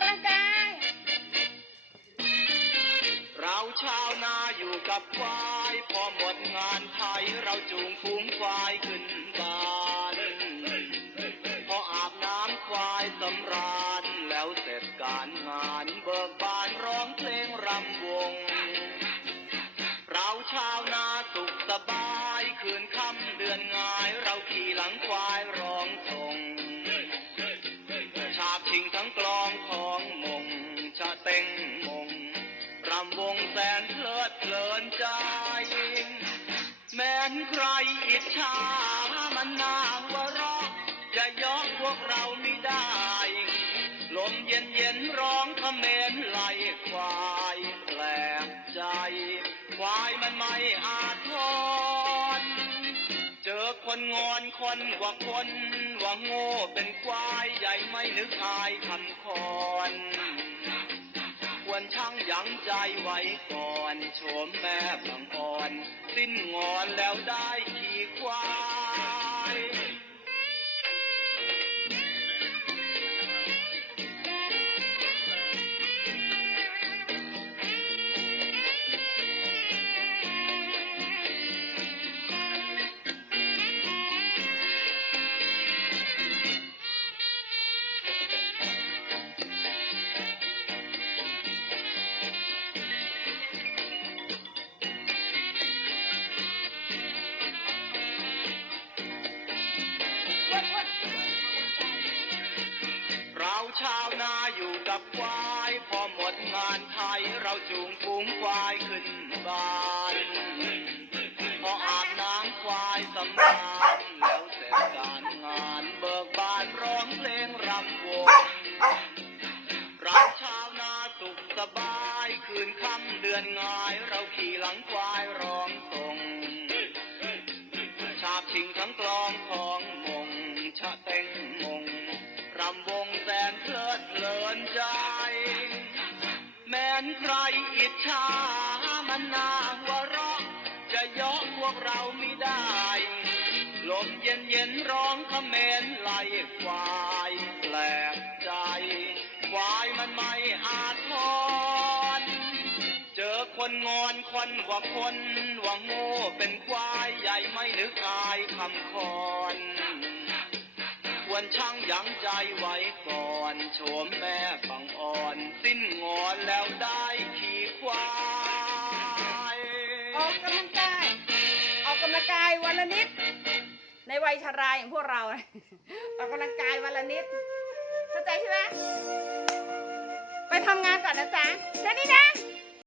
กำลังกาย เราชาวนาอยู่กับควาย พอหมดงานไทยเราจูงฝูงควายขึ้นบ้านพออาบน้ำควายสำราญ แล้วเสร็จการงานเบิกบานร้องเพลงรำวง เราชาวนาสุขสบาย คืนค่ำเดือนงาย เราขี่หลังควาย ใจ แม้นใครอิจฉามันนาหัวเราะจะยกพวกเราไม่ได้ ลมเย็นเย็นร้องคำเขมนไหลควายแปลกใจ ควายมันไม่อาจทนเจอคนงอนคนกว่าคนว่าโง่เป็นควายใหญ่ไม่นึกอายคำคอนควรช่างยั้งใจไว้ก่อน โฉมแม่บังอ่อน สิ้นงอนแล้วได้ขี่ควาย ชาวนาอยู่กับควาย พอหมดงานไทยเราจูงฝูงควายขึ้นบ้านพออาบน้ำควายสำราญแล้วเสร็จการงานเบิกบานร้องเพลงรำวงเราชาวนาสุขสบายคืนค่ำเดือนงาย เราขี่หลังควายร้องส่ง ชาบชิงทั้งกลองขอ แม้นใครอิจฉามันน่าหัวเราะจะยกพวกเราไม่ได้ ลมเย็นเย็นร้องคำเขมนไล่ควายแปลกใจควายมันไม่อาจทนเจอคนงอนคนว่าคนว่าโง่เป็นควายใหญ่ไม่นึกอายคำคอนควรช่างยั้งใจไว้ก่อนโฉมแม่บังอ่อน สิ้นงอนแล้วได้ขี่ควาย ออกกำลังกาย ออกกำลังกายวันละนิด ในวัยชราอย่างพวกเรา ออกกำลังกายวันละนิด เข้าใจใช่ไหมไปทำงานก่อนนะจ๊ะแค่นี้นะ